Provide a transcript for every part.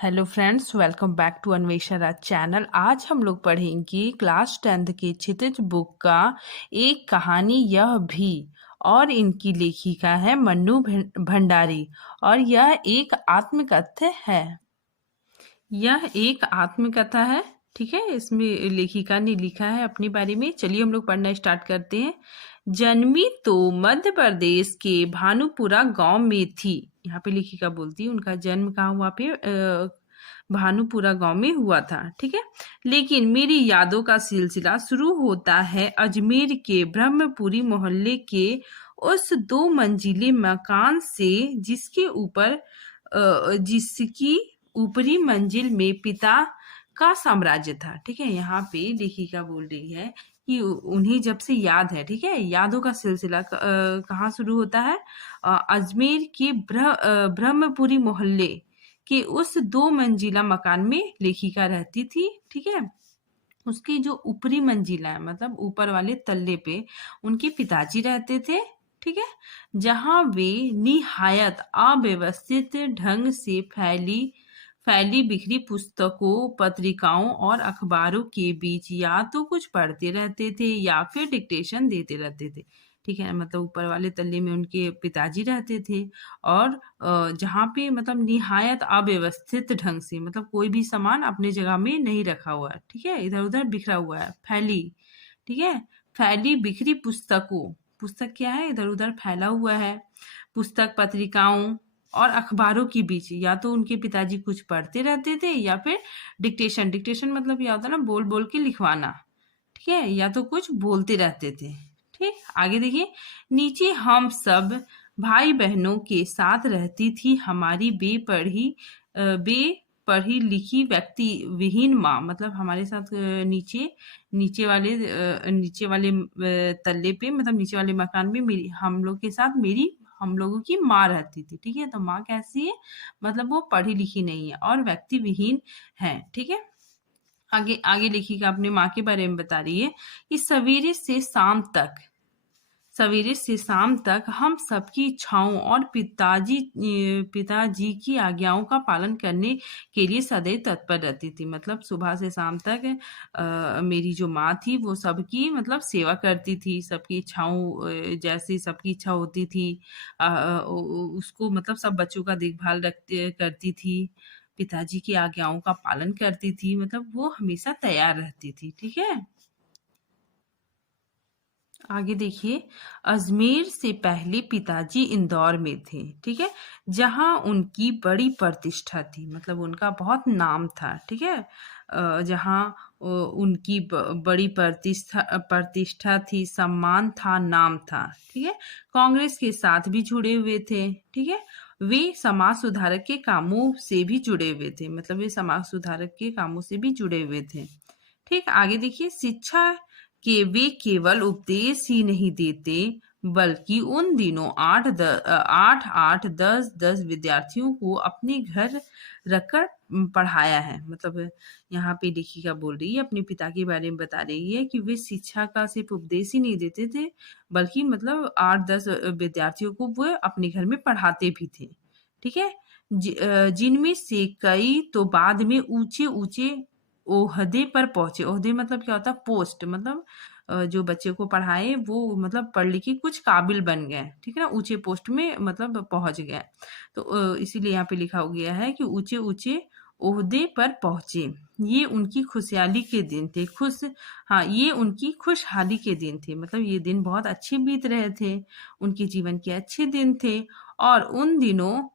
Hello friends, welcome back to Anvesha Raj channel. आज हम लोग पढ़ेंगे क्लास 10th की क्षितिज बुक का एक कहानी यह भी। और इनकी लेखिका है मन्नू भंडारी। और यह एक आत्मकथा है। यह एक आत्मकथा है। ठीक है, इसमें लेखिका ने लिखा है अपने बारे में। चलिए हम लोग पढ़ना स्टार्ट करते हैं। जन्मी तो मध्य प्रदेश के भानुपुरा गांव में थी। यहाँ पे लेखिका बोलती है उनका जन्म कहाँ हुआ पे भानुपुरा गांव में हुआ था। ठीक है, लेकिन मेरी यादों का सिलसिला शुरू होता है अजमेर के ब्रह्मपुरी मोहल्ले के उस 2 मंजिले मकान से जिसकी ऊपरी मंजिल में पिता का साम्राज्य था। ठीक है, यहाँ पे लेखिका बोल रही है कि उन्हें जब से याद है। ठीक है, यादों का सिलसिला कहाँ शुरू होता है? अजमेर के ब्रह्मपुरी मोहल्ले के उस 2 मंजिला मकान में लेखिका रहती थी। ठीक है, उसकी जो ऊपरी मंजिला है मतलब ऊपर वाले तल्ले पे उनके पिताजी रहते थे। ठीक है, जहां वे निहायत अव्यवस्थित ढंग से फैली बिखरी पुस्तकों, पत्रिकाओं और अखबारों के बीच या तो कुछ पढ़ते रहते थे या फिर डिक्टेशन देते रहते थे। ठीक है, मतलब ऊपर वाले तल्ले में उनके पिताजी रहते थे। और जहाँ पे मतलब निहायत अव्यवस्थित ढंग से मतलब कोई भी सामान अपने जगह में नहीं रखा हुआ है। ठीक है, इधर उधर बिखरा हुआ है, फैली। ठीक है, फैली बिखरी पुस्तकों, पुस्तक क्या है? इधर उधर फैला हुआ है। पुस्तक, पत्रिकाओं और अखबारों के बीच या तो उनके पिताजी कुछ पढ़ते रहते थे या फिर डिक्टेशन। डिक्टेशन मतलब क्या होता है ना, बोल बोल के लिखवाना। ठीक है, या तो कुछ बोलते रहते थे। ठीक, आगे देखिए। नीचे हम सब भाई बहनों के साथ रहती थी हमारी बेपढ़ी लिखी व्यक्ति विहीन माँ। मतलब हमारे साथ नीचे वाले तल्ले पे मतलब नीचे वाले मकान में मेरी हम लोगों की माँ रहती थी। ठीक है, तो माँ कैसी है? मतलब वो पढ़ी लिखी नहीं है और व्यक्ति विहीन है। ठीक है, आगे आगे लेखिका अपने माँ के बारे में बता रही है कि सवेरे से शाम तक हम सबकी इच्छाओं और पिताजी की आज्ञाओं का पालन करने के लिए सदैव तत्पर रहती थी। मतलब सुबह से शाम तक मेरी जो माँ थी वो सबकी मतलब सेवा करती थी। सबकी इच्छाओं जैसी सबकी इच्छा होती थी उसको मतलब सब बच्चों का देखभाल करती थी। पिताजी की आज्ञाओं का पालन करती थी, मतलब वो हमेशा तैयार रहती थी। ठीक है, आगे देखिए। अजमेर से पहले पिताजी इंदौर में थे। ठीक है, जहां उनकी बड़ी प्रतिष्ठा थी, मतलब उनका बहुत नाम था। ठीक है, जहां उनकी बड़ी प्रतिष्ठा थी, सम्मान था, नाम था। ठीक है, कांग्रेस के साथ भी जुड़े हुए थे। ठीक है, वे समाज सुधारक के कामों से भी जुड़े हुए थे। मतलब वे समाज सुधारक के कामों से भी जुड़े हुए थे। ठीक, आगे देखिए। शिक्षा के वे केवल उपदेश ही नहीं देते बल्कि उन दिनों 8 8 10 10 विद्यार्थियों को अपने घर रखकर पढ़ाया है। मतलब यहाँ पे लेखिका बोल रही है अपने पिता के बारे में बता रही है कि वे शिक्षा का सिर्फ उपदेश ही नहीं देते थे बल्कि मतलब 8 10 विद्यार्थियों को वो अपने घर में पढ़ाते भी थे। ठीक है, जिनमें से कई तो बाद में ऊंचे ऊंचे ओहदे पर पहुंचे। ओहदे मतलब क्या होता है? पोस्ट। मतलब जो बच्चे को पढ़ाए वो मतलब पढ़ लिख के कुछ काबिल बन गए। ठीक है ना, ऊंचे पोस्ट में मतलब पहुंच गए। तो इसीलिए यहाँ पे लिखा हो गया है कि ऊंचे ऊंचे ओहदे पर पहुंचे। ये उनकी खुशहाली के दिन थे। ये उनकी खुशहाली के दिन थे। मतलब ये दिन बहुत अच्छे बीत रहे थे, उनके जीवन के अच्छे दिन थे। और उन दिनों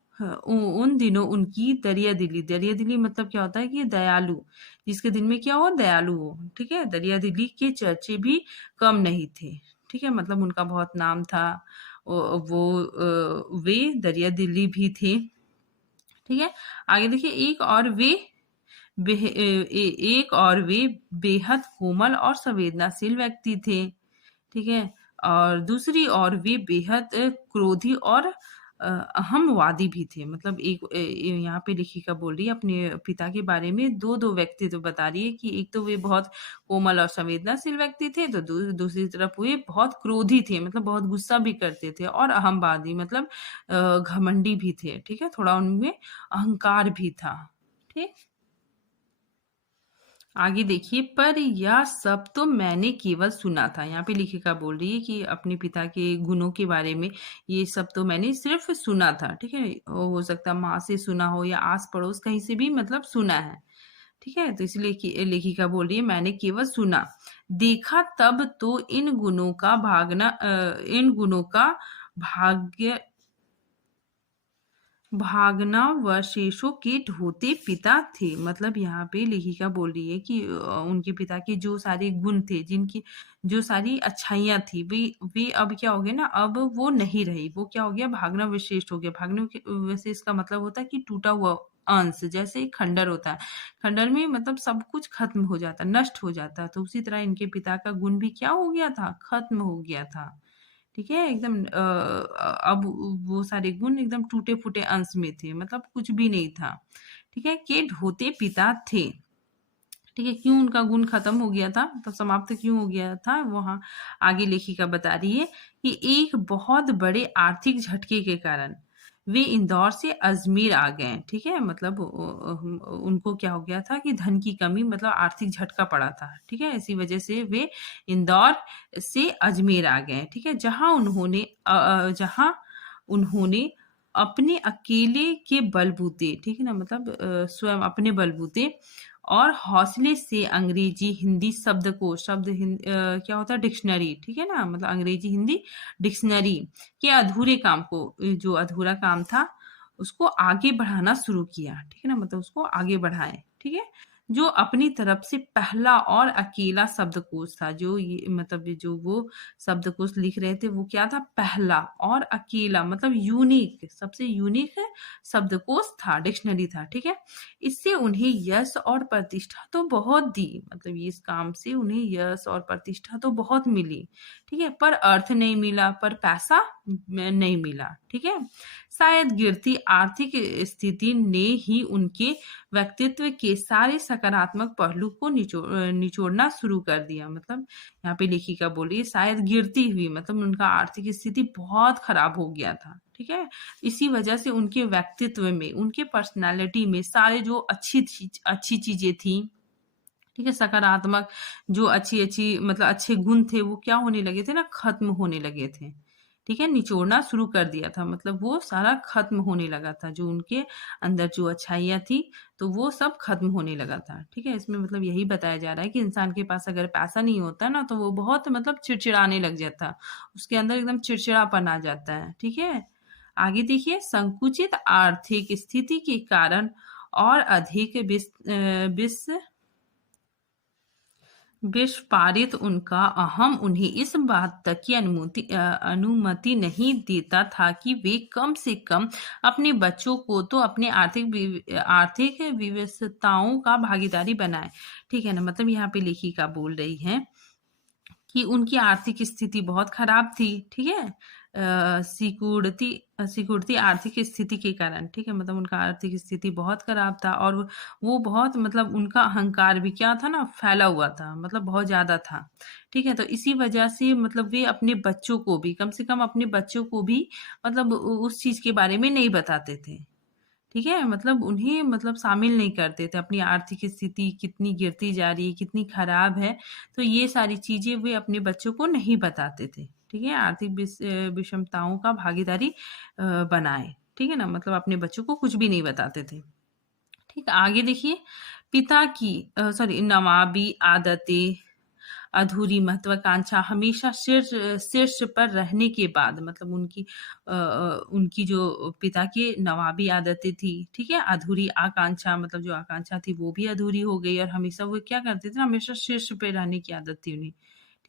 उनकी दरिया दिली मतलब क्या होता है कि दयालु, जिसके दिन में क्या हो? दयालु हो। ठीक है, दरिया दिली के चर्चे भी कम नहीं थे। ठीक है, मतलब उनका बहुत नाम था। वे दरिया दिली भी थे। ठीक है, आगे देखिए। एक और वे बेहद कोमल और संवेदनशील व्यक्ति थे। ठीक है, और दूसरी ओर वे बेहद क्रोधी और अहमवादी भी थे। मतलब यहाँ पे लेखिका बोल रही है अपने पिता के बारे में दो दो व्यक्ति तो बता रही है कि एक तो वे बहुत कोमल और संवेदनशील व्यक्ति थे, तो दूसरी तरफ वे बहुत क्रोधी थे, मतलब बहुत गुस्सा भी करते थे। और अहमवादी मतलब घमंडी भी थे। ठीक है, थोड़ा उनमें अहंकार भी था। ठीक। आगे देखिए, पर यह सब तो मैंने केवल सुना था। यहाँ पे लेखिका बोल रही है कि अपने पिता के गुणों के बारे में ये सब तो मैंने सिर्फ सुना था। ठीक है, हो सकता है माँ से सुना हो या आस पड़ोस कहीं से भी मतलब सुना है। ठीक है, तो इसलिए लेखिका बोल रही है मैंने केवल सुना, देखा तब तो इन गुणों का भाग्य भागनावशेषों के ढोते पिता थे। मतलब यहाँ पे लेखिका बोल रही है कि उनके पिता के जो सारे गुण थे, जिनकी जो सारी अच्छाइयाँ थी, वे अब क्या हो गए ना, अब वो नहीं रही। वो क्या हो गया, भागनावशेष हो गया। भागनावशेष का मतलब होता है कि टूटा हुआ अंश, जैसे एक खंडर होता है। खंडर में मतलब सब कुछ खत्म हो जाता, नष्ट हो जाता। तो उसी तरह इनके पिता का गुण भी क्या हो गया था, खत्म हो गया था। ठीक है, एकदम अब वो सारे गुण एकदम टूटे-फूटे अंश में थे, मतलब कुछ भी नहीं था। ठीक है, के ढोते पिता थे। ठीक है, क्यों उनका गुण खत्म हो गया था, तो समाप्त क्यों हो गया था, वहाँ आगे लेखिका बता रही है कि एक बहुत बड़े आर्थिक झटके के कारण वे इंदौर से अजमेर आ गए। ठीक है, मतलब उनको क्या हो गया था कि धन की कमी, मतलब आर्थिक झटका पड़ा था। ठीक है, इसी वजह से वे इंदौर से अजमेर आ गए। ठीक है, जहाँ उन्होंने अपने अकेले के बलबूते, ठीक है ना, मतलब स्वयं अपने बलबूते और हौसले से अंग्रेजी हिंदी शब्दकोश, क्या होता है, डिक्शनरी। ठीक है ना, मतलब अंग्रेजी हिंदी डिक्शनरी के अधूरे काम को, जो अधूरा काम था उसको आगे बढ़ाना शुरू किया। ठीक है ना, मतलब उसको आगे बढ़ाए। ठीक है, जो अपनी तरफ से पहला और अकेला शब्दकोश था, जो ये मतलब ये जो वो शब्दकोश लिख रहे थे, वो क्या था, पहला और अकेला, मतलब यूनिक, सबसे यूनिक शब्दकोश था, डिक्शनरी था। ठीक है, इससे उन्हें यश और प्रतिष्ठा तो बहुत दी, मतलब ये इस काम से उन्हें यश और प्रतिष्ठा तो बहुत मिली। ठीक है, पर अर्थ नहीं मिला, पर पैसा नहीं मिला। ठीक है, शायद गिरती आर्थिक स्थिति ने ही उनके व्यक्तित्व के सारे सकारात्मक पहलू को निचोड़ना शुरू कर दिया। मतलब यहाँ पे लेखिका बोली शायद गिरती हुई, मतलब उनका आर्थिक स्थिति बहुत खराब हो गया था। ठीक है, इसी वजह से उनके व्यक्तित्व में, उनके पर्सनालिटी में सारे जो अच्छी चीजें थी, ठीक है, सकारात्मक जो अच्छी-अच्छी मतलब अच्छे गुण थे, वो क्या होने लगे थे ना, खत्म होने लगे थे। ठीक है, निचोड़ना शुरू कर दिया था, मतलब वो सारा खत्म होने लगा था। जो उनके अंदर जो अच्छाइयाँ थी, तो वो सब खत्म होने लगा था। ठीक है, इसमें मतलब यही बताया जा रहा है कि इंसान के पास अगर पैसा नहीं होता ना, तो वो बहुत मतलब चिड़चिड़ाने लग जाता। उसके अंदर एकदम चिड़चिड़ापन आ जाता है। ठीक है, आगे देखिए, संकुचित आर्थिक स्थिति के कारण और अधिक विस्फारित उनका अहम उन्हें इस बात तक की अनुमति नहीं देता था कि वे कम से कम अपने बच्चों को तो अपने आर्थिक विविधताओं का भागीदारी बनाए। ठीक है ना, मतलब यहाँ पे लेखिका बोल रही है कि उनकी आर्थिक स्थिति बहुत खराब थी। ठीक है, सिकुड़ती सिकुड़ती आर्थिक स्थिति के कारण। ठीक है, मतलब उनका आर्थिक स्थिति बहुत खराब था, और वो बहुत मतलब उनका अहंकार भी क्या था ना, फैला हुआ था, मतलब बहुत ज्यादा था। ठीक है, तो इसी वजह से मतलब वे अपने बच्चों को भी, कम से कम अपने बच्चों को भी मतलब उस चीज के बारे में नहीं बताते थे। ठीक है, मतलब उन्हें मतलब शामिल नहीं करते थे, अपनी आर्थिक स्थिति कितनी गिरती जा रही है, कितनी खराब है, तो ये सारी चीज़ें वे अपने बच्चों को नहीं बताते थे। ठीक है, आर्थिक विषमताओं का भागीदारी बनाए। ठीक है ना, मतलब अपने बच्चों को कुछ भी नहीं बताते थे। ठीक, आगे देखिए, पिता की सॉरी नवाबी आदतें, अधूरी महत्वाकांक्षा, हमेशा शीर्ष शीर्ष पर रहने के बाद, मतलब उनकी जो पिता की नवाबी आदतें थी, ठीक है, अधूरी आकांक्षा, मतलब जो आकांक्षा थी वो भी अधूरी हो गई, और हमेशा वो क्या करते थे ना, हमेशा शीर्ष पे रहने की आदत थी उन्हें।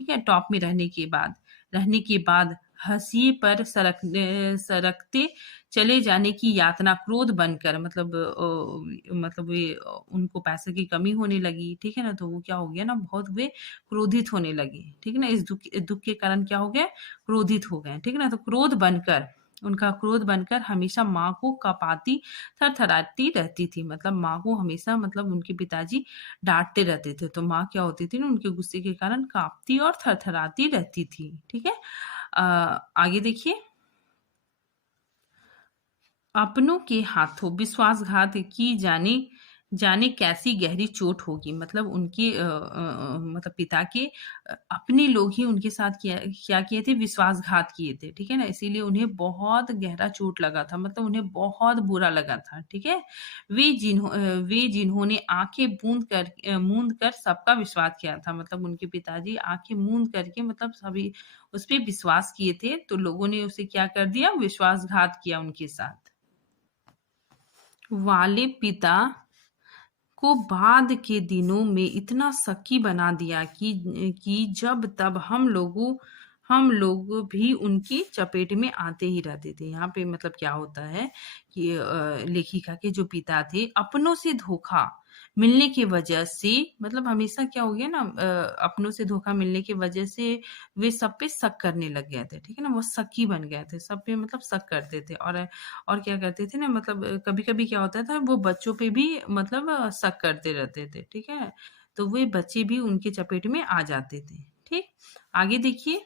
ठीक है, टॉप में रहने के बाद हंसी पर सरकते चले जाने की यातना क्रोध बनकर, मतलब वे उनको पैसे की कमी होने लगी। ठीक है ना, तो वो क्या हो गया ना, बहुत वे क्रोधित होने लगे। ठीक है ना, इस दुख के कारण क्या हो गए, क्रोधित हो गए। ठीक है ना, तो उनका क्रोध बनकर हमेशा माँ को कपाती थरथराती रहती थी। मतलब माँ को हमेशा, मतलब उनके पिताजी डांटते रहते थे, तो माँ क्या होती थी ना, उनके गुस्से के कारण कांपती और थरथराती रहती थी। ठीक है, आगे देखिए, अपनों के हाथों विश्वासघात की जाने जाने कैसी गहरी चोट होगी। मतलब उनके मतलब पिता के अपने लोग ही उनके साथ क्या किए थे, विश्वासघात किए थे, ठीक है ना? इसीलिए उन्हें बहुत गहरा चोट लगा था, मतलब उन्हें बहुत बुरा लगा था, ठीक है? वे जिन्होंने आँखें मूंद कर सबका विश्वास किया था, मतलब उनके पिताजी आँखें मूंद करके मतलब सभी उस पे विश्वास किए थे, तो लोगों ने उसे क्या कर दिया, विश्वासघात किया उनके साथ। वाले पिता को बाद के दिनों में इतना शकी बना दिया कि जब तब हम लोग भी उनकी चपेट में आते ही रहते थे। यहाँ पे मतलब क्या होता है कि लेखिका के जो पिता थे, अपनों से धोखा मिलने की वजह से, मतलब हमेशा क्या हो गया ना, अपनों से धोखा मिलने की वजह से वे सब पे शक करने लग गए थे, ठीक है ना? वो शकी बन गए थे, सब पे मतलब शक करते थे। और क्या करते थे ना, मतलब कभी-कभी क्या होता था, वो बच्चों पे भी मतलब शक करते रहते थे, ठीक है? तो वे बच्चे भी उनके चपेट में आ जाते थे, ठीक? आगे देखिए,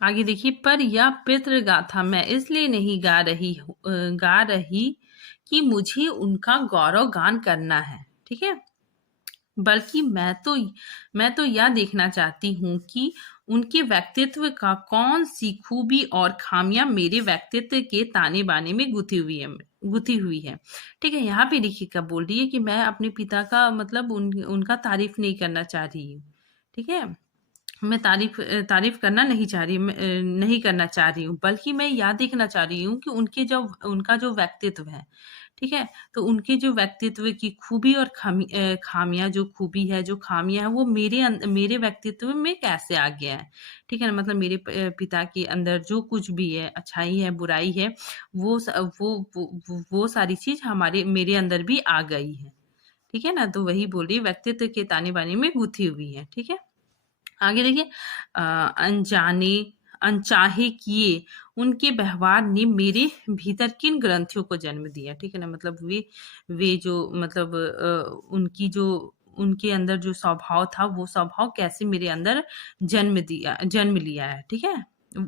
आगे देखिए, पर यह पितृ गाथा मैं इसलिए नहीं गा रही कि मुझे उनका गौरव गान करना है, ठीक है? बल्कि मैं तो यह देखना चाहती हूँ कि उनके व्यक्तित्व का कौन सी खूबी और खामियां मेरे व्यक्तित्व के ताने बाने में गुथी हुई है। ठीक है, यहाँ पे लेखिका बोल रही है कि मैं अपने पिता का मतलब उनका तारीफ नहीं करना चाह रही हूँ, ठीक है? मैं तारीफ करना नहीं चाह रही, नहीं करना चाह रही हूँ, बल्कि मैं यह देखना चाह रही हूँ कि उनका जो व्यक्तित्व है, ठीक है? तो उनके जो व्यक्तित्व की खूबी और खामियाँ, जो खूबी है, जो खामियाँ हैं, वो मेरे व्यक्तित्व में कैसे आ गया है, ठीक है ना? मतलब मेरे पिता के अंदर जो कुछ भी है, अच्छाई है, बुराई है, वो स वो सारी चीज़ मेरे अंदर भी आ गई है, ठीक है ना? तो वही बोल रही है, व्यक्तित्व के ताने-बाने में गुथी हुई है, ठीक है? आगे देखिए, अनजाने अनचाहे किए उनके व्यवहार ने मेरे भीतर किन ग्रंथियों को जन्म दिया, ठीक है ना? मतलब वे जो मतलब उनके अंदर जो स्वभाव था, वो स्वभाव कैसे मेरे अंदर जन्म लिया है, ठीक है?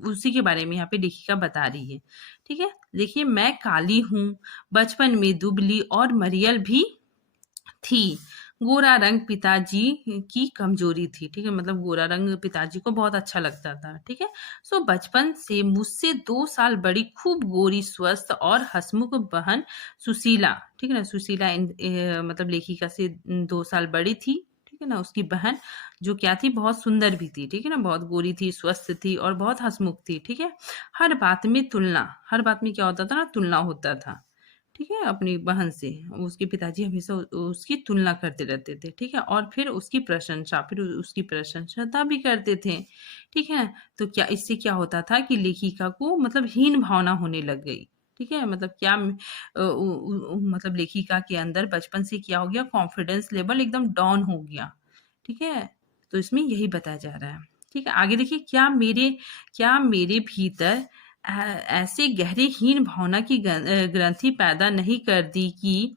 उसी के बारे में यहाँ पे लेखिका बता रही है, ठीक है? देखिए, मैं काली हूँ, बचपन में दुबली और मरियल भी थी। गोरा रंग पिताजी की कमजोरी थी, ठीक है? मतलब गोरा रंग पिताजी को बहुत अच्छा लगता था, ठीक है? सो बचपन से मुझसे 2 साल बड़ी खूब गोरी, स्वस्थ और हंसमुख बहन सुशीला, ठीक है ना? सुशीला मतलब लेखिका से 2 साल बड़ी थी, ठीक है ना? उसकी बहन जो क्या थी, बहुत सुंदर भी थी, ठीक है ना? बहुत गोरी थी, स्वस्थ थी और बहुत हंसमुख थी, ठीक है? हर बात में क्या होता था ना, तुलना होता था, ठीक है, अपनी बहन से। उसके पिताजी हमेशा उसकी तुलना करते रहते थे, ठीक है? और फिर उसकी प्रशंसा भी करते थे, ठीक है? तो क्या इससे क्या होता था कि लेखिका को मतलब हीन भावना होने लग गई, ठीक है? मतलब मतलब लेखिका के अंदर बचपन से क्या हो गया, कॉन्फिडेंस लेवल एकदम डाउन हो गया, ठीक है? तो इसमें यही बताया जा रहा है, ठीक है? आगे देखिए, क्या मेरे भीतर ऐसे गहरे हीन भावना की ग्रंथि पैदा नहीं कर दी कि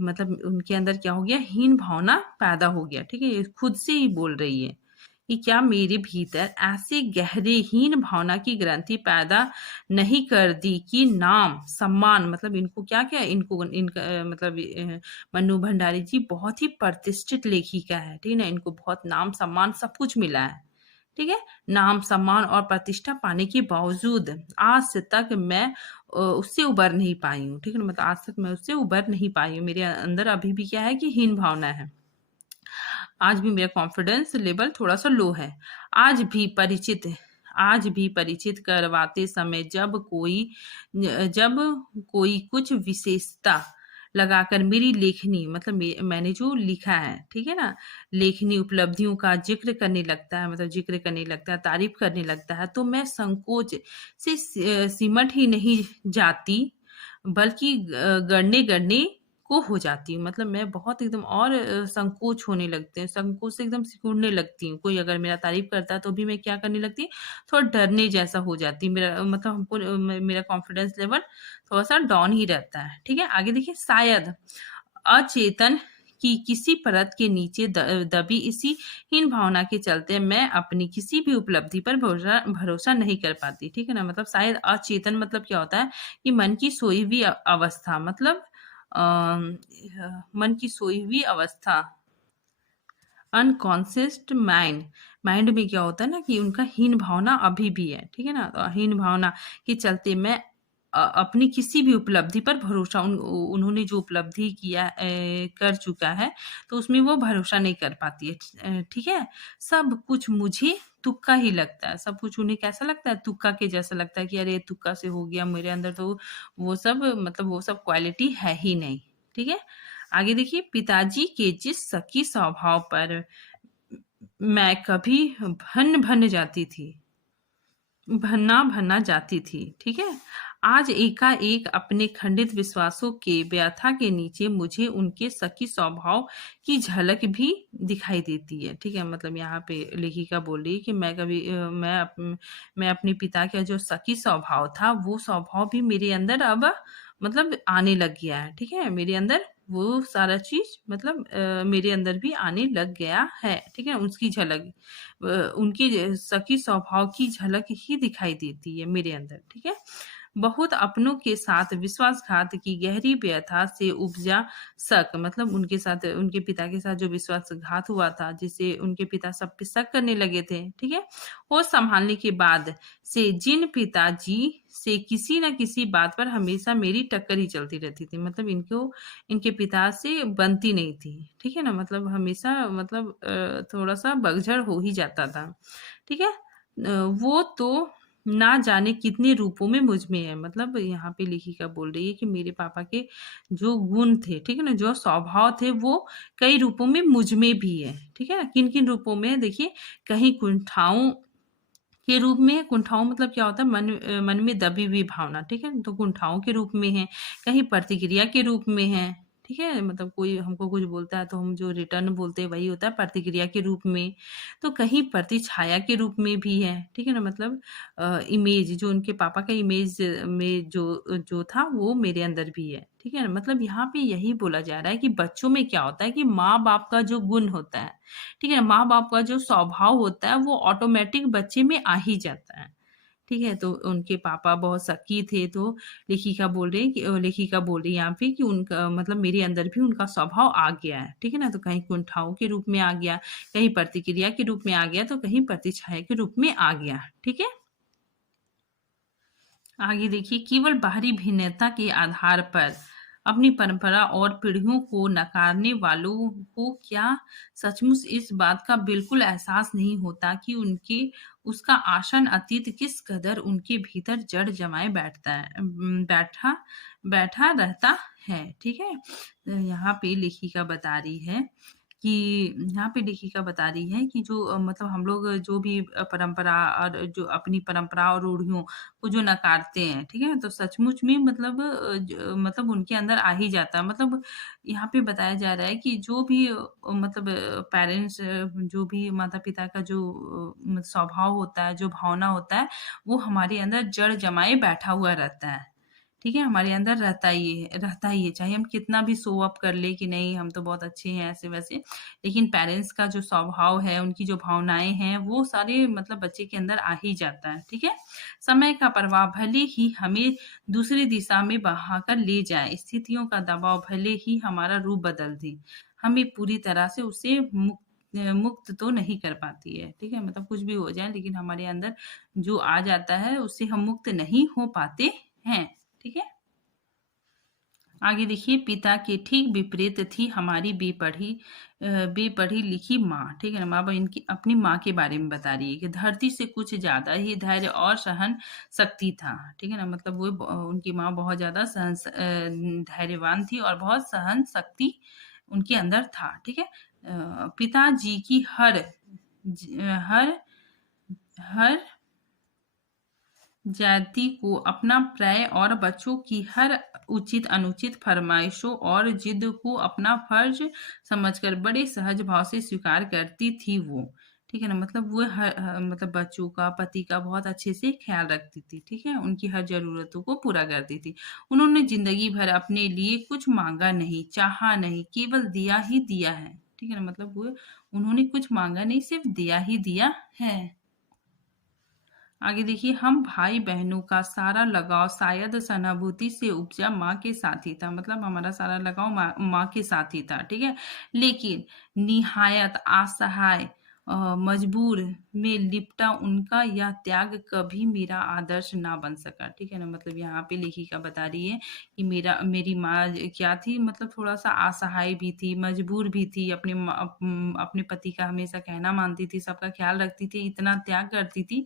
मतलब उनके अंदर क्या हो गया, हीन भावना पैदा हो गया, ठीक है? ये खुद से ही बोल रही है कि क्या मेरे भीतर ऐसे गहरे हीन भावना की ग्रंथि पैदा नहीं कर दी कि नाम सम्मान, मतलब इनको क्या क्या इनको इनका मतलब मन्नू भंडारी जी बहुत ही प्रतिष्ठित लेखिका है, ठीक है ना? इनको बहुत नाम सम्मान सब कुछ मिला है, ठीक है? नाम, सम्मान और प्रतिष्ठा पाने के बावजूद आज तक मैं उससे उबर नहीं पाई हूँ, ठीक है ना? मतलब आज तक मैं उससे उबर नहीं पाई हूँ। मेरे अंदर अभी भी क्या है कि हीन भावना है। आज भी मेरा कॉन्फिडेंस लेवल थोड़ा-सा लो है। आज भी परिचित आज भी परिचित करवाते समय जब कोई कुछ विशेषता लगाकर मेरी लेखनी, मतलब मैंने जो लिखा है, ठीक है ना? लेखनी उपलब्धियों का ज़िक्र करने लगता है, मतलब ज़िक्र करने लगता है, तारीफ़ करने लगता है, तो मैं संकोच से सिमट ही नहीं जाती, बल्कि गड़ने-गड़ने को हो जाती हूँ। मतलब मैं बहुत एकदम और संकोच होने लगते हैं, संकोच से एकदम सिकुड़ने लगती हूँ। कोई अगर मेरा तारीफ़ करता है तो भी मैं क्या करने लगती हूँ, थोड़ा डरने जैसा हो जाती हूँ। मेरा मतलब हमको मेरा कॉन्फिडेंस लेवल थोड़ा-सा डाउन ही रहता है। ठीक है? आगे देखिए, शायद अचेतन की किसी परत के नीचे दबी इसी हीन भावना के चलते मैं अपनी किसी भी उपलब्धि पर भरोसा नहीं कर पाती। ठीक है ना? मतलब शायद अचेतन मतलब क्या होता है कि मन की सोई हुई अवस्था, मतलब मन की सोई हुई अवस्था, अनकॉन्शियस माइंड। माइंड में क्या होता है ना कि उनका हीन भावना अभी भी है, ठीक है ना। तो हीन भावना के चलते मैं अपनी किसी भी उपलब्धि पर भरोसा उन्होंने जो उपलब्धि किया कर चुका है, तो उसमें वो भरोसा नहीं कर पाती है। ठीक है। सब कुछ मुझे तुक्का ही लगता है, सब कुछ उन्हें कैसा लगता है, तुक्का के जैसा लगता है कि अरे तुक्का से हो गया, मेरे अंदर तो वो सब मतलब वो सब क्वालिटी है ही नहीं। ठीक है। आगे देखिए, पिताजी के जिस सकी स्वभाव पर मैं कभी भन भन जाती थी, भन्ना भन्ना जाती थी, ठीक है। आज एकाएक अपने खंडित विश्वासों के व्यथा के नीचे मुझे उनके सकी स्वभाव की झलक भी दिखाई देती है, ठीक है। मतलब यहाँ पे लेखिका बोल रही है कि मैं कभी मैं अपने पिता का जो सकी स्वभाव था, वो स्वभाव भी मेरे अंदर अब मतलब आने लग गया है, ठीक है। मेरे अंदर वो सारा चीज मतलब मेरे अंदर भी आने लग गया है, ठीक है। उसकी झलक उनकी सखी स्वभाव की झलक ही दिखाई देती है मेरे अंदर, ठीक है। बहुत अपनों के साथ विश्वासघात की गहरी व्यथा से उपजा शक, मतलब उनके साथ उनके पिता के साथ जो विश्वासघात हुआ था, जिससे उनके पिता सब पे शक करने लगे थे, ठीक है। होश संभालने के बाद से जिन पिताजी से किसी न किसी बात पर हमेशा मेरी टक्कर ही चलती रहती थी, मतलब इनको इनके पिता से बनती नहीं थी, ठीक है ना। मतलब हमेशा मतलब थोड़ा सा बगझड़ हो ही जाता था, ठीक है। वो तो ना जाने कितने रूपों में मुझ में है, मतलब यहाँ पे लेखिका बोल रही है कि मेरे पापा के जो गुण थे, ठीक है ना, जो स्वभाव थे, वो कई रूपों में मुझ में भी है, ठीक है ना। किन किन रूपों में है? देखिए, कहीं कुंठाओं के रूप में है। कुंठाओं मतलब क्या होता है, मन में दबी हुई भावना, ठीक है। तो कुंठाओं के रूप में है, कहीं प्रतिक्रिया के रूप में है, ठीक है। मतलब कोई हमको कुछ बोलता है तो हम जो रिटर्न बोलते हैं वही होता है प्रतिक्रिया के रूप में। तो कहीं प्रतिछाया के रूप में भी है, ठीक है ना। मतलब इमेज जो उनके पापा का इमेज में जो जो था वो मेरे अंदर भी है, ठीक है ना। मतलब यहाँ पे यही बोला जा रहा है कि बच्चों में क्या होता है कि माँ बाप का जो गुण होता है, ठीक है, माँ बाप का जो स्वभाव होता है वो ऑटोमेटिक बच्चे में आ ही जाता है, ठीक है। तो उनके पापा बहुत शकी थे, तो लेखिका बोल रही है यहाँ पे कि उनका मतलब मेरे अंदर भी उनका स्वभाव आ गया है, ठीक है ना। तो कहीं कुंठाओं के रूप में आ गया, कहीं प्रतिक्रिया के रूप में आ गया, तो कहीं प्रतिछाया के रूप में आ गया, ठीक है। आगे देखिए, केवल बाहरी भिन्नता के आधार पर अपनी परंपरा और पीढ़ियों को नकारने वालों को क्या सचमुच इस बात का बिल्कुल एहसास नहीं होता कि उनके उसका आसन अतीत किस कदर उनके भीतर जड़ जमाए बैठता है, बैठा बैठा रहता है, ठीक है। यहाँ पे लेखिका बता रही है कि यहाँ पे लेखिका बता रही है कि जो मतलब हम लोग जो भी परंपरा और जो अपनी परंपरा और रूढ़ियों को जो नकारते हैं, ठीक है? तो सचमुच में मतलब मतलब उनके अंदर आ ही जाता है। मतलब यहाँ पे बताया जा रहा है कि जो भी मतलब पेरेंट्स जो भी माता-पिता का जो स्वभाव होता है, जो भावना होता है, वो हमारे अंदर जड़ जमाए बैठा हुआ रहता है। ठीक है? हमारे अंदर रहता ही है, चाहे हम कितना भी शो ऑफ कर लें कि नहीं हम तो बहुत अच्छे हैं ऐसे-वैसे, लेकिन पेरेंट्स का जो स्वभाव है, उनकी जो भावनाएँ हैं, वो सारे मतलब बच्चे के अंदर आ ही जाता है, ठीक है? समय का प्रवाह भले ही हमें दूसरी दिशा में बहाकर ले जाए, स्थितियों का दबाव भले ही हमारा रूप बदल दे, हमें पूरी तरह से उससे मुक्त तो नहीं कर पाती है, ठीक है? मतलब कुछ भी हो जाए लेकिन हमारे अंदर जो आ जाता है उससे हम मुक्त नहीं हो पाते हैं, ठीक है? आगे देखिए, पिता के ठीक विपरीत थी हमारी बेपढ़ी लिखी माँ, ठीक है ना। माँ इनकी अपनी माँ के बारे में बता रही है कि धरती से कुछ ज्यादा ही धैर्य और सहन शक्ति था, ठीक है ना। मतलब वो उनकी माँ बहुत ज्यादा धैर्यवान थी और बहुत सहन शक्ति उनके अंदर था, ठीक है। पिताजी की हर हर जाति को अपना प्राय और बच्चों की हर उचित अनुचित फरमाइशों और जिद को अपना फर्ज समझकर बड़े सहज भाव से स्वीकार करती थी वो, ठीक है ना। मतलब वो मतलब बच्चों का पति का बहुत अच्छे से ख्याल रखती थी, ठीक है, उनकी हर जरूरतों को पूरा करती थी। उन्होंने जिंदगी भर अपने लिए कुछ मांगा नहीं, चाहा नहीं, केवल दिया ही दिया है, ठीक है ना। मतलब वो उन्होंने कुछ मांगा नहीं, सिर्फ दिया ही दिया है। आगे देखिए, हम भाई बहनों का सारा लगाव शायद सहानुभूति से उपजा माँ के साथ ही था, मतलब हमारा सारा लगाव माँ के साथ ही था, ठीक है। लेकिन निहायत असहाय मजबूर में लिपटा उनका यह त्याग कभी मेरा आदर्श ना बन सका, ठीक है ना। मतलब यहाँ पे लेखिका बता रही है कि मेरी माँ क्या थी, मतलब थोड़ा सा असहाय भी थी, मजबूर भी थी, अपने पति का हमेशा कहना मानती थी, सबका ख्याल रखती थी, इतना त्याग करती थी,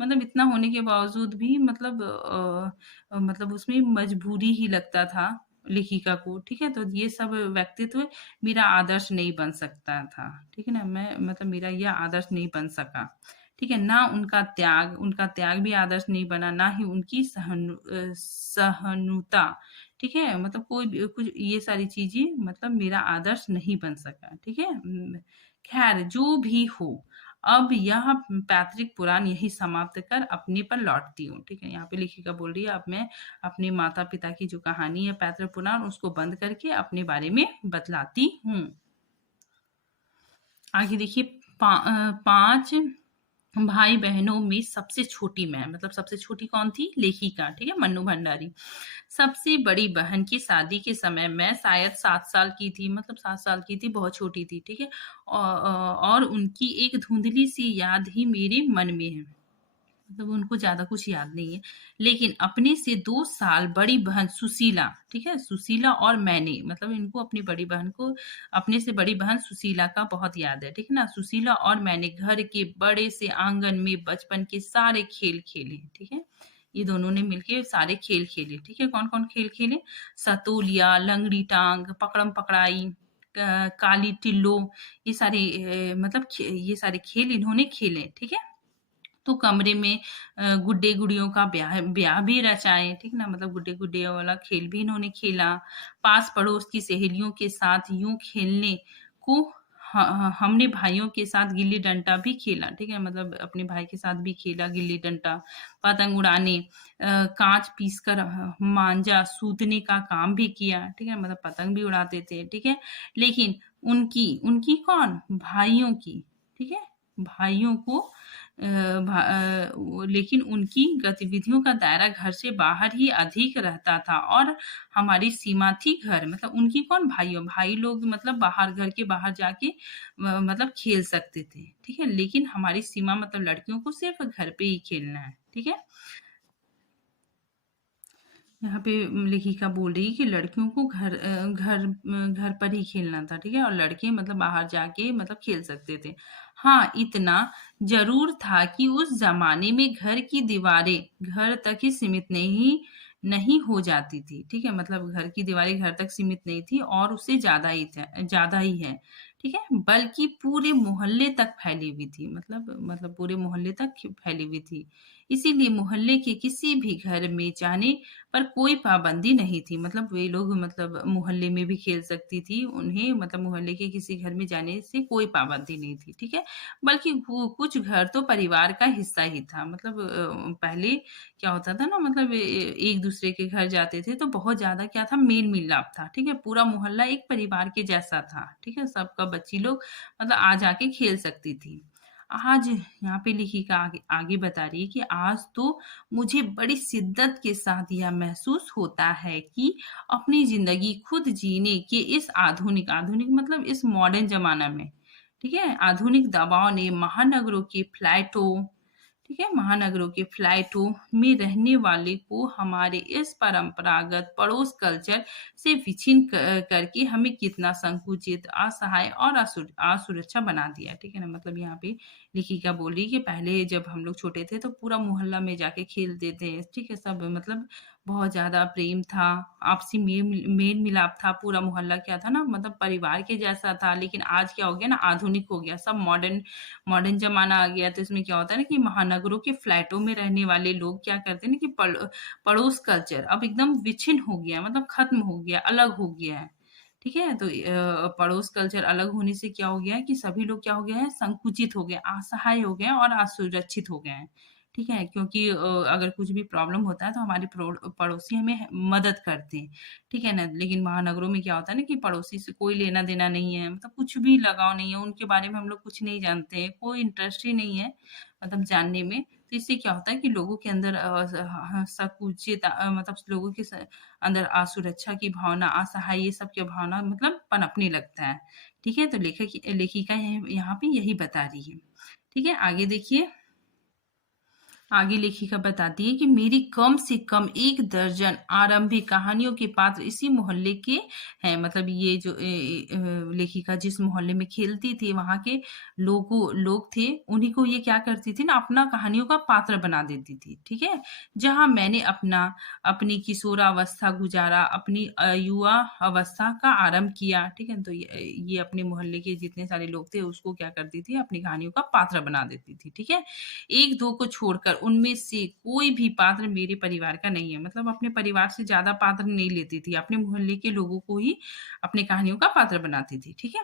मतलब इतना होने के बावजूद भी मतलब मतलब उसमें मजबूरी ही लगता था लेखिका को, ठीक है। तो ये सब व्यक्तित्व मेरा आदर्श नहीं बन सकता था, ठीक है ना। मैं मतलब मेरा यह आदर्श नहीं बन सका, ठीक है ना। उनका त्याग भी आदर्श नहीं बना, ना ही उनकी सहानुता, ठीक है। मतलब कोई भी कुछ ये सारी चीजें मतलब मेरा आदर्श नहीं बन सका, ठीक है। खैर जो भी हो, अब यह पैतृक पुराण यही समाप्त कर अपने पर लौटती हूँ, ठीक है। यहाँ पे लेखिका बोल रही है, अब मैं अपने माता पिता की जो कहानी है पैतृक पुराण, उसको बंद करके अपने बारे में बतलाती हूँ। आगे देखिए, 5 भाई बहनों में सबसे छोटी मैं, मतलब सबसे छोटी कौन थी? लेखिका, ठीक है, मन्नू भंडारी। सबसे बड़ी बहन की शादी के समय मैं शायद 7 साल की थी, मतलब 7 साल की थी, बहुत छोटी थी, ठीक है। और उनकी एक धुंधली सी याद ही मेरे मन में है, मतलब उनको ज्यादा कुछ याद नहीं है। लेकिन अपने से 2 साल बड़ी बहन सुशीला, ठीक है, सुशीला और मैंने, मतलब इनको अपनी बड़ी बहन को, अपने से बड़ी बहन सुशीला का बहुत याद है, ठीक है ना। सुशीला और मैंने घर के बड़े से आंगन में बचपन के सारे खेल खेले, ठीक है। ये दोनों ने मिलके सारे खेल खेले, ठीक है। कौन कौन खेल खेले? सतोलिया, लंगड़ी टांग, पकड़म पकड़ाई, काली टिल्लो, ये सारे मतलब ये सारे खेल इन्होंने खेले, ठीक है। तो कमरे में गुड्डे गुड़ियों का ब्याह ब्याह भी रचाए, ठीक ना, मतलब गुड्डे गुड़ियों वाला खेल भी इन्होंने खेला। पास पड़ोस की सहेलियों के साथ यूं खेलने को हमने भाइयों के साथ गिल्ली डंडा भी खेला, ठीक है, मतलब अपने भाई के साथ भी खेला गिल्ली डंडा। पतंग उड़ाने, कांच पीस कर मांजा सूतने का काम भी किया, ठीक है, मतलब पतंग भी उड़ाते थे, ठीक है। लेकिन उनकी उनकी कौन? भाइयों की, ठीक है, भाइयों को लेकिन उनकी गतिविधियों का दायरा घर से बाहर ही अधिक रहता था और हमारी सीमा थी घर, मतलब उनकी कौन? भाइयों, भाई लोग मतलब बाहर, घर के बाहर जाके मतलब खेल सकते थे, ठीक है। लेकिन हमारी सीमा मतलब लड़कियों को सिर्फ घर पे ही खेलना है, ठीक है। यहाँ पे लेखिका बोल रही है कि लड़कियों को घर पर ही खेलना था, ठीक है, और लड़के मतलब बाहर जाके मतलब खेल सकते थे। हाँ, इतना जरूर था कि उस जमाने में घर की दीवारें घर तक ही सीमित नहीं नहीं हो जाती थी, ठीक है, मतलब घर की दीवारें घर तक सीमित नहीं थी और उससे ज्यादा ही है, ठीक है, बल्कि पूरे मोहल्ले तक फैली हुई थी, मतलब पूरे मोहल्ले तक फैली हुई थी। इसीलिए मोहल्ले के किसी भी घर में जाने पर कोई पाबंदी नहीं थी, मतलब वे लोग मतलब मोहल्ले में भी खेल सकती थी, उन्हें मतलब मोहल्ले के किसी घर में जाने से कोई पाबंदी नहीं थी, ठीक है। बल्कि कुछ घर तो परिवार का हिस्सा ही था, मतलब पहले क्या होता था ना, मतलब एक दूसरे के घर जाते थे तो बहुत ज्यादा क्या था, मेल मिलाप था, ठीक है, पूरा मोहल्ला एक परिवार के जैसा था, ठीक है, सबका बच्ची लोग मतलब आ जाके खेल सकती थी। आज यहाँ पे लेखिका आगे बता रही है कि आज तो मुझे बड़ी शिद्दत के साथ यह महसूस होता है कि अपनी जिंदगी खुद जीने के इस आधुनिक आधुनिक मतलब इस मॉडर्न जमाना में, ठीक है, आधुनिक दबाव ने महानगरों के फ्लैटों, ठीक है, महानगरों के फ्लैटों में रहने वाले को हमारे इस परंपरागत पड़ोस कल्चर से विच्छिन्न करके हमें कितना संकुचित, असहाय और असुरक्षा बना दिया, ठीक है ना। मतलब यहाँ पे लेखिका बोल रही कि पहले जब हम लोग छोटे थे तो पूरा मोहल्ला में जाके खेलते थे, ठीक है, सब मतलब बहुत ज्यादा प्रेम था, आपसी मेल मिलाप था, पूरा मोहल्ला क्या था ना, मतलब परिवार के जैसा था। लेकिन आज क्या हो गया ना, आधुनिक हो गया, सब मॉडर्न मॉडर्न जमाना आ गया, तो इसमें क्या होता है ना कि महानगरों के फ्लैटों में रहने वाले लोग क्या करते हैं ना कि पड़ोस कल्चर अब एकदम विच्छिन्न हो गया, मतलब खत्म हो गया, अलग हो गया है, ठीक है। तो पड़ोस कल्चर अलग होने से क्या हो गया है कि सभी लोग क्या हो गए हैं, संकुचित हो गए, असहाय हो गए और असुरक्षित हो गए हैं, ठीक है, क्योंकि अगर कुछ भी प्रॉब्लम होता है तो हमारे पड़ोसी हमें मदद करते हैं, ठीक है ना। लेकिन महानगरों में क्या होता है ना कि पड़ोसी से कोई लेना देना नहीं है, मतलब कुछ भी लगाव नहीं है, उनके बारे में हम लोग कुछ नहीं जानते हैं, कोई इंटरेस्ट ही नहीं है मतलब जानने में। तो इससे क्या होता है कि लोगों के अंदर संकुचित मतलब लोगों के अंदर असुरक्षा की भावना, असहाय ये सब की भावना मतलब पनपने लगता है। ठीक है? तो लेखिका यहाँ पे यही बता रही है। ठीक है? आगे देखिए। आगे लेखिका बताती है कि मेरी कम से कम 1 दर्जन आरंभिक कहानियों के पात्र इसी मोहल्ले के हैं। मतलब ये जो लेखिका जिस मोहल्ले में खेलती थी, वहाँ के लोग थे, उन्हीं को ये क्या करती थी ना, अपना कहानियों का पात्र बना देती थी। ठीक है? जहाँ मैंने अपनी किशोरावस्था गुजारा, अपनी युवा अवस्था का आरंभ किया। ठीक है? तो ये अपने मोहल्ले के जितने सारे लोग थे, उसको क्या करती थी, अपनी कहानियों का पात्र बना देती थी। ठीक है? 1-2 को छोड़कर उनमें से कोई भी पात्र मेरे परिवार का नहीं है। मतलब अपने परिवार से ज़्यादा पात्र नहीं लेती थी, अपने मोहल्ले के लोगों को ही अपनी कहानियों का पात्र बनाती थी। ठीक है?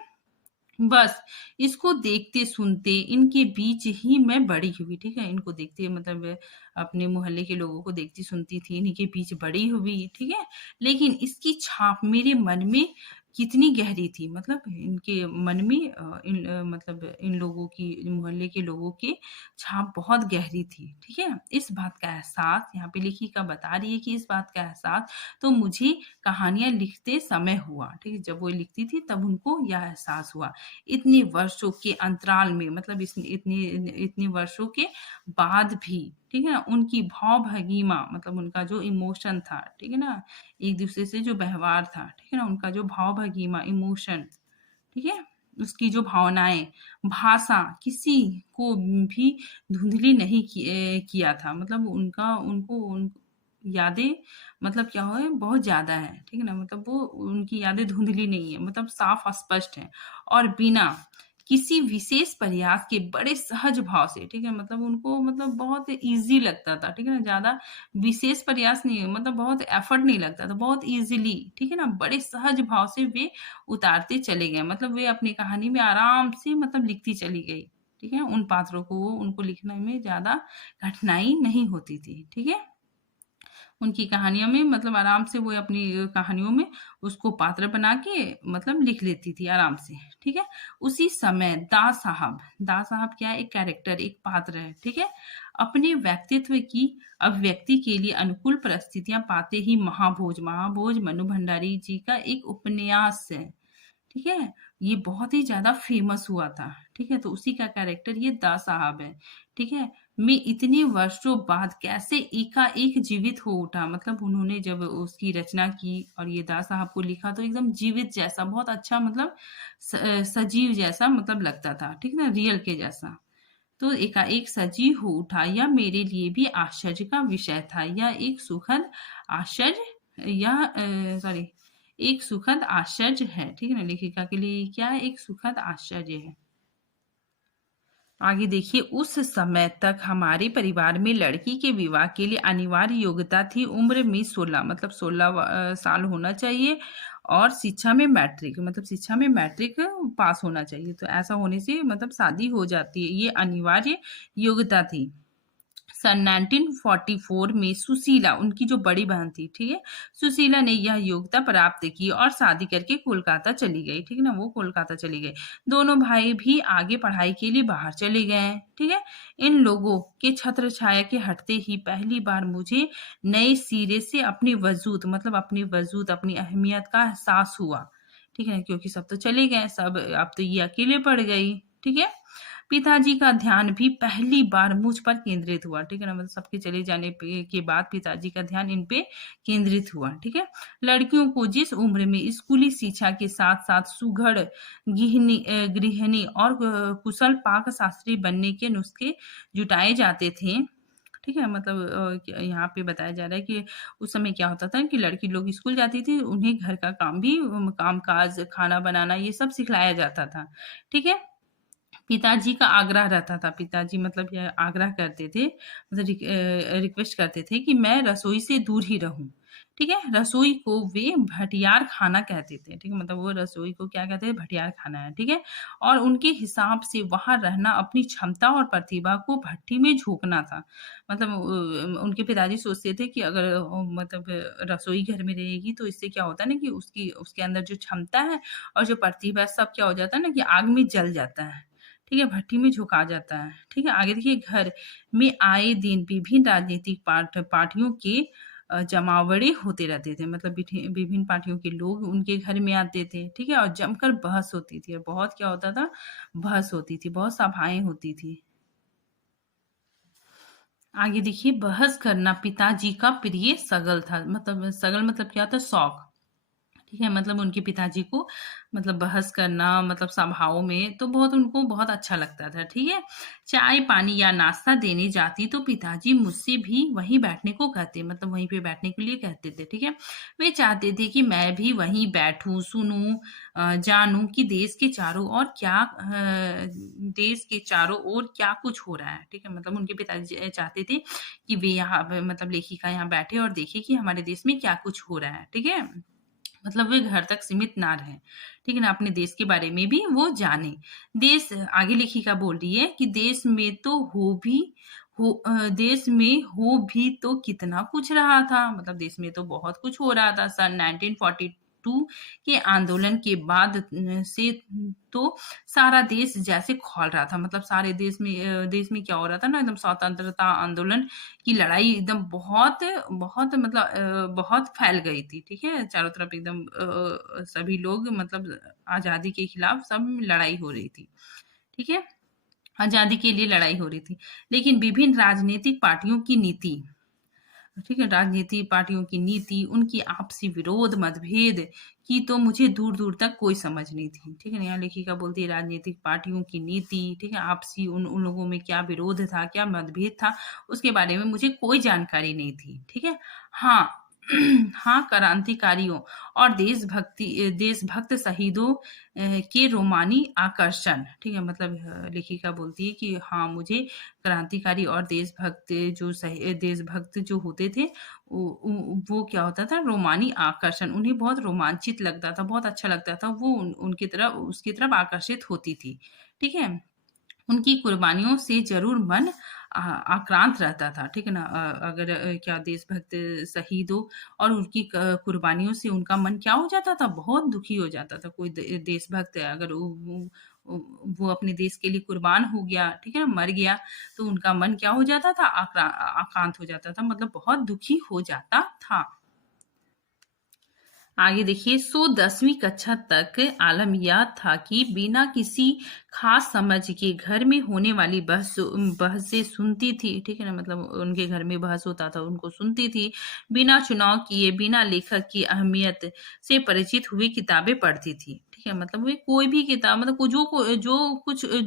बस इसको देखते सुनते इनके बीच ही मैं बड़ी हुई। ठीक है? इनको देखते मतलब अपने मोहल्ले के लोगों को देखती सुनती थी, इन्हीं के बीच बड़ी हुई। ठीक है? लेकिन इसकी छाप मेरे मन में कितनी गहरी थी, मतलब इनके मन में मतलब इन लोगों की, मोहल्ले के लोगों की छाप बहुत गहरी थी। ठीक है? इस बात का एहसास यहाँ पे लेखिका बता रही है कि इस बात का एहसास तो मुझे कहानियाँ लिखते समय हुआ। ठीक है? जब वो लिखती थी तब उनको यह एहसास हुआ। इतने वर्षों के अंतराल में, मतलब इतने वर्षों के बाद भी, ठीक है ना, उनकी भाव भंगिमा, मतलब उनका जो इमोशन था, ठीक है ना, एक दूसरे से जो व्यवहार था, ठीक है ना, उनका जो भाव भंगिमा, इमोशन, ठीक है, उसकी जो भावनाएं, भाषा किसी को भी धुंधली नहीं किया था। मतलब उन यादें, मतलब क्या है, बहुत ज्यादा है। ठीक है ना, मतलब वो उनकी यादें धुंधली नहीं है, मतलब साफ स्पष्ट है और बिना किसी विशेष प्रयास के बड़े सहज भाव से। ठीक है, मतलब उनको मतलब बहुत इजी लगता था। ठीक है ना, ज्यादा विशेष प्रयास नहीं है, मतलब बहुत एफर्ट नहीं लगता था, बहुत इजीली, ठीक है ना, बड़े सहज भाव से वे उतारते चले गए। मतलब वे अपनी कहानी में आराम से मतलब लिखती चली गई। ठीक है, उन पात्रों को उनको लिखने में ज्यादा कठिनाई नहीं होती थी। ठीक है, उनकी कहानियों में मतलब आराम से वो अपनी कहानियों में उसको पात्र बना के मतलब लिख लेती थी आराम से। ठीक है, उसी समय दा साहब क्या है, एक कैरेक्टर, एक पात्र है। ठीक है, अपने व्यक्तित्व की अभिव्यक्ति के लिए अनुकूल परिस्थितियां पाते ही महाभोज मनु भंडारी जी का एक उपन्यास है। ठीक है, ये बहुत ही ज्यादा फेमस हुआ था। ठीक है, तो उसी का कैरेक्टर ये दा साहब है। ठीक है, मैं इतने वर्षों बाद कैसे एकाएक जीवित हो उठा। मतलब उन्होंने जब उसकी रचना की और ये दा साहब को लिखा तो एकदम जीवित जैसा, बहुत अच्छा, मतलब सजीव जैसा मतलब लगता था। ठीक है ना, रियल के जैसा। तो एकाएक सजीव हो उठा, यह मेरे लिए भी आश्चर्य का विषय था। यह एक सुखद आश्चर्य, यह सॉरी एक सुखद आश्चर्य है। ठीक है ना, लेखिका के लिए क्या है, एक सुखद आश्चर्य है। आगे देखिए, उस समय तक हमारे परिवार में लड़की के विवाह के लिए अनिवार्य योग्यता थी उम्र में 16, मतलब 16 साल होना चाहिए और शिक्षा में मैट्रिक, मतलब शिक्षा में मैट्रिक पास होना चाहिए। तो ऐसा होने से मतलब शादी हो जाती है, ये अनिवार्य योग्यता थी। सन 1944 में सुशीला, उनकी जो बड़ी बहन थी, ठीक है, सुशीला ने यह योग्यता प्राप्त की और शादी करके कोलकाता चली गई। ठीक है ना, वो कोलकाता चली गई। दोनों भाई भी आगे पढ़ाई के लिए बाहर चले गए। ठीक है, इन लोगों के छत्र छाया के हटते ही पहली बार मुझे नए सिरे से अपनी वजूद, अपनी अहमियत का एहसास हुआ। ठीक है, क्योंकि सब तो चले गए, सब अब तो ये अकेले पड़ गई। ठीक है, पिताजी का ध्यान भी पहली बार मुझ पर केंद्रित हुआ। ठीक है ना, मतलब सबके चले जाने के बाद पिताजी का ध्यान इन पे केंद्रित हुआ। ठीक है, लड़कियों को जिस उम्र में स्कूली शिक्षा के साथ साथ सुघड़ गृहिणी और कुशल पाक शास्त्री बनने के नुस्खे जुटाए जाते थे। ठीक है, मतलब यहाँ पे बताया जा रहा है कि उस समय क्या होता था कि लड़की लोग स्कूल जाती थी, उन्हें घर का काम भी, काम काज, खाना बनाना, ये सब सिखलाया जाता था। ठीक है, पिताजी का आग्रह रहता था, पिताजी मतलब ये आग्रह करते थे, मतलब रिक्वेस्ट करते थे कि मैं रसोई से दूर ही रहूं। ठीक है, रसोई को वे भटियार खाना कहते थे। ठीक है, मतलब वो रसोई को क्या कहते थे, भटियार खाना है। ठीक है, और उनके हिसाब से वहां रहना अपनी क्षमता और प्रतिभा को भट्टी में झोंकना था। मतलब उनके पिताजी सोचते थे कि अगर मतलब रसोई घर में रहेगी तो इससे क्या होता है ना कि उसके अंदर जो क्षमता है और जो प्रतिभा है, सब क्या हो जाता है ना कि आग में जल जाता है। ठीक है, भट्टी में झुका जाता है। ठीक है, आगे देखिए, घर में आए दिन विभिन्न राजनीतिक पार्टियों के जमावड़े होते रहते थे, मतलब विभिन्न पार्टियों के लोग उनके घर में आते थे। ठीक है, और जमकर बहस होती थी, और बहुत क्या होता था, बहस होती थी, बहुत सभाएं होती थी। आगे देखिए, बहस करना पिताजी का प्रिय सगल था, मतलब सगल मतलब क्या होता है, शौक। ठीक है, मतलब उनके पिताजी को मतलब बहस करना, मतलब सभाओं में तो बहुत उनको बहुत अच्छा लगता था। ठीक है, चाय पानी या नाश्ता देने जाती तो पिताजी मुझसे भी वहीं बैठने को कहते, मतलब वहीं पे बैठने के लिए कहते थे। ठीक है, वे चाहते थे कि मैं भी वहीं बैठूं, सुनूं, जानूं कि देश के चारों ओर क्या कुछ हो रहा है। ठीक है, मतलब उनके पिताजी चाहते थे कि वे यहाँ मतलब लेखिका यहाँ बैठे और देखे कि हमारे देश में क्या कुछ हो रहा है। ठीक है, मतलब वे घर तक सीमित ना रहें। ठीक है ना, अपने देश के बारे में भी वो जाने। देश, आगे लेखिका बोल रही है कि देश में हो भी तो कितना कुछ रहा था, मतलब देश में तो बहुत कुछ हो रहा था। सन 1942 के आंदोलन के बाद से तो सारा देश जैसे खौल रहा था, मतलब सारे देश में क्या हो रहा था ना, एकदम स्वतंत्रता आंदोलन की लड़ाई एकदम बहुत बहुत मतलब बहुत फैल गई थी। ठीक है, चारों तरफ एकदम सभी लोग मतलब आजादी के खिलाफ सब लड़ाई हो रही थी। ठीक है, आजादी के लिए लड़ाई हो रही थी, लेकिन विभिन्न राजनीतिक पार्टियों की नीति, ठीक है, राजनीति पार्टियों की नीति, उनकी आपसी विरोध मतभेद की तो मुझे दूर दूर तक कोई समझ नहीं थी। ठीक है ना, यहाँ लेखिका बोलती है राजनीतिक पार्टियों की नीति, ठीक है, आपसी उन लोगों में क्या विरोध था, क्या मतभेद था, उसके बारे में मुझे कोई जानकारी नहीं थी। ठीक है, हाँ हाँ, क्रांतिकारियों और देशभक्त शहीदों के रोमानी आकर्षण। ठीक है, मतलब लेखिका बोलती है कि हाँ, मुझे क्रांतिकारी और देशभक्त जो होते थे, वो क्या होता था, रोमानी आकर्षण, उन्हें बहुत रोमांचित लगता था, बहुत अच्छा लगता था, वो उनकी तरफ उसकी तरफ आकर्षित होती थी। ठीक है, उनकी कुर्बानियों से जरूर मन आक्रांत रहता था। ठीक है ना, अगर क्या देशभक्त शहीदों और उनकी कुर्बानियों से उनका मन क्या हो जाता था, बहुत दुखी हो जाता था। कोई देशभक्त है, अगर वो अपने देश के लिए कुर्बान हो गया, ठीक है ना, मर गया, तो उनका मन क्या हो जाता था, आक्रांत हो जाता था, मतलब बहुत दुखी हो जाता था। आगे देखिए, सो 10वीं कक्षा तक आलम यह था कि बिना किसी खास समझ के घर में होने वाली बहस से सुनती थी। ठीक है ना, मतलब उनके घर में बहस होता था, उनको सुनती थी, बिना चुनाव किए, बिना लेखक की अहमियत से परिचित हुई किताबें पढ़ती थी। ठीक है, मतलब वे कोई भी किताब, मतलब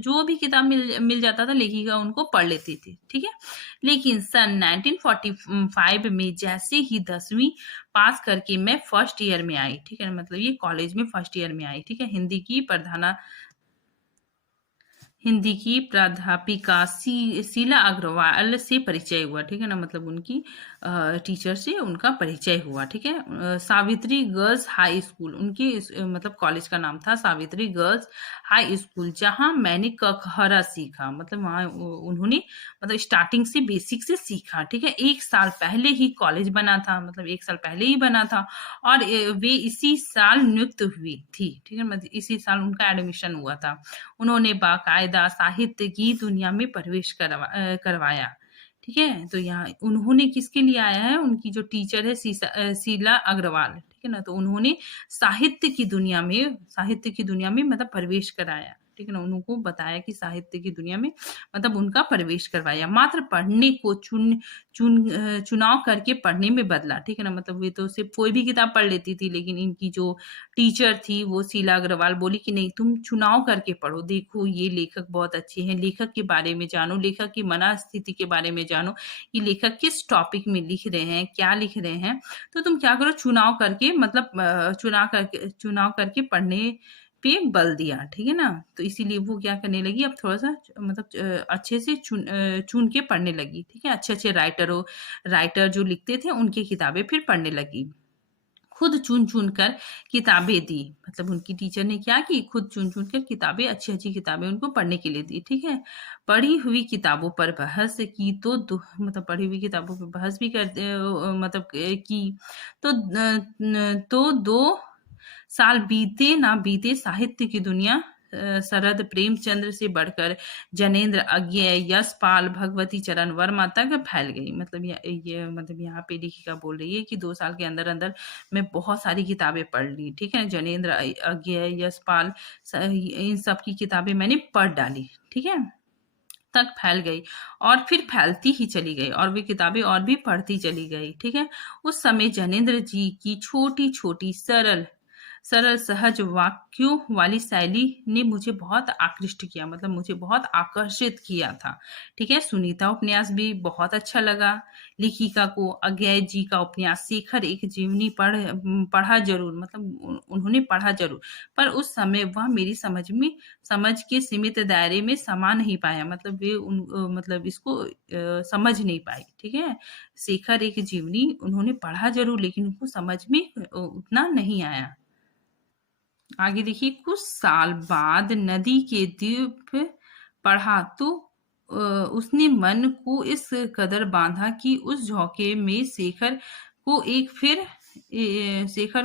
जो भी किताब मिल जाता था, लेखिका उनको पढ़ लेती थी। ठीक है, लेकिन सन 1945 में जैसे ही 10वीं पास करके मैं फर्स्ट ईयर में आई, ठीक है, मतलब ये कॉलेज में फर्स्ट ईयर में आई। ठीक है, हिंदी की प्राध्यापिका शीला अग्रवाल से परिचय हुआ। ठीक है ना, मतलब उनकी टीचर से उनका परिचय हुआ। ठीक है, सावित्री गर्ल्स हाई स्कूल, उनकी मतलब कॉलेज का नाम था सावित्री गर्ल्स हाई स्कूल, जहां मैंने कखहरा सीखा, मतलब वहां उन्होंने मतलब स्टार्टिंग से बेसिक से सीखा। ठीक है, 1 साल पहले ही कॉलेज बना था, मतलब 1 साल पहले ही बना था, और वे इसी साल नियुक्त हुई थी। ठीक है, मतलब इसी साल उनका एडमिशन हुआ था। उन्होंने बाकायदा साहित्य की दुनिया में प्रवेश करवाया। ठीक है, तो यहाँ उन्होंने किसके लिए आया है, उनकी जो टीचर है शीला अग्रवाल। ठीक है ना, तो उन्होंने साहित्य की दुनिया में मतलब प्रवेश कराया। ठीक है ना, उनको बताया कि साहित्य की दुनिया में मतलब उनका प्रवेश करवाया, मात्र पढ़ने को चुनाव करके पढ़ने में बदला। ठीक है ना, मतलब वे तो सिर्फ कोई भी किताब पढ़ लेती थी, लेकिन इनकी जो टीचर थी वो शीला अग्रवाल बोली कि नहीं, तुम चुनाव करके पढ़ो, देखो ये लेखक बहुत अच्छे हैं, लेखक के बारे में जानो, लेखक की मनस्थिति के बारे में जानो कि लेखक किस टॉपिक में लिख रहे हैं, क्या लिख रहे हैं, तो तुम क्या करो, चुनाव करके मतलब चुनाव करके पढ़ने पे बल दिया। ठीक है ना, तो इसीलिए वो क्या करने लगी, अब थोड़ा सा मतलब अच्छे से चुन के पढ़ने लगी। ठीक है, अच्छे अच्छे राइटर जो लिखते थे उनकी किताबें फिर पढ़ने लगी, खुद चुन चुन कर किताबें दी। मतलब उनकी टीचर ने क्या की, खुद चुन चुन कर किताबें, अच्छी अच्छी किताबें उनको पढ़ने के लिए दी। ठीक है, पढ़ी हुई किताबों पर बहस की तो मतलब पढ़ी हुई किताबों पर बहस भी मतलब की तो 2 साल बीते ना बीते, साहित्य की दुनिया शरद प्रेमचंद्र से बढ़कर जनेन्द्र अज्ञेय यशपाल भगवती चरण वर्मा तक फैल गई। मतलब ये मतलब यहाँ पे लेखिका बोल रही है कि 2 साल के अंदर अंदर मैं बहुत सारी किताबें पढ़ ली, ठीक है। जनेन्द्र अज्ञेय यशपाल इन सब की किताबें मैंने पढ़ डाली, ठीक है, तक फैल गई और फिर फैलती ही चली गई और वे किताबें और भी पढ़ती चली गई, ठीक है। उस समय जनेन्द्र जी की छोटी छोटी सरल सरल सहज वाक्यों वाली शैली ने मुझे बहुत आकृष्ट किया, मतलब मुझे बहुत आकर्षित किया था, ठीक है। सुनीता उपन्यास भी बहुत अच्छा लगा। लेखिका को अज्ञेय जी का उपन्यास शेखर एक जीवनी पढ़ा जरूर, मतलब उन्होंने पढ़ा जरूर, पर उस समय वह मेरी समझ के सीमित दायरे में समा नहीं पाया, मतलब वे मतलब इसको समझ नहीं पाई, ठीक है। शेखर एक जीवनी उन्होंने पढ़ा जरूर लेकिन उनको समझ में उतना नहीं आया। आगे देखिए, कुछ साल बाद नदी के द्वीप पढ़ा तो उसने मन को इस कदर बांधा कि उस झोंके में शेखर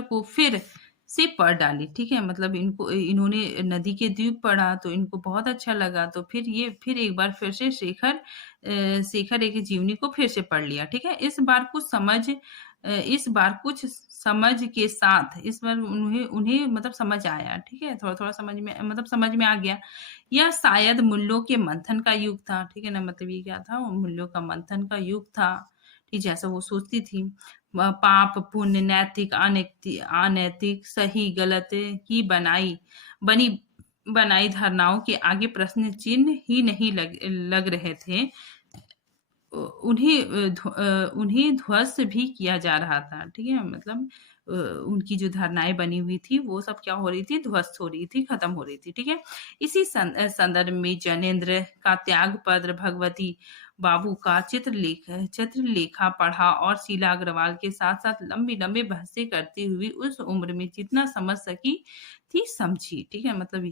को फिर से पढ़ डाली, ठीक है। मतलब इन्होंने नदी के द्वीप पढ़ा तो इनको बहुत अच्छा लगा, तो फिर एक बार फिर से शेखर एक जीवनी को फिर से पढ़ लिया, ठीक है। इस बार कुछ समझ के साथ इस बार उन्हें उन्हें मतलब समझ आया, ठीक है, थोड़ा थोड़ा समझ में आ गया। यह शायद मूल्यों के मंथन का युग था, ठीक है ना। मतलब ये क्या था, मूल्यों का मंथन का युग था, ठीक, जैसा वो सोचती थी। पाप पुण्य नैतिक अनैतिक सही गलत की बनी बनाई धारणाओं के आगे प्रश्न चिन्ह ही नहीं लग रहे थे। उन्हें ध्वस्त भी किया जा रहा था, ठीक है। मतलब उनकी जो धारणाएं बनी हुई थी वो सब क्या हो रही थी, ध्वस्त हो रही थी, खत्म हो रही थी, ठीक है। इसी संदर्भ में जनेन्द्र का त्यागपत्र, भगवती बाबू का चित्रलेखा पढ़ा और शीला अग्रवाल के साथ साथ लंबी लंबी बहसें करती हुई उस उम्र में जितना समझ सकी थी समझी, ठीक है। मतलब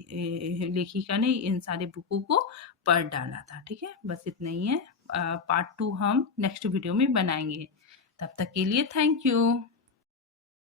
लेखिका ने इन सारे बुकों को पढ़ डाला था, ठीक है। बस इतना ही है। पार्ट 2 हम नेक्स्ट वीडियो में बनाएंगे। तब तक के लिए थैंक यू।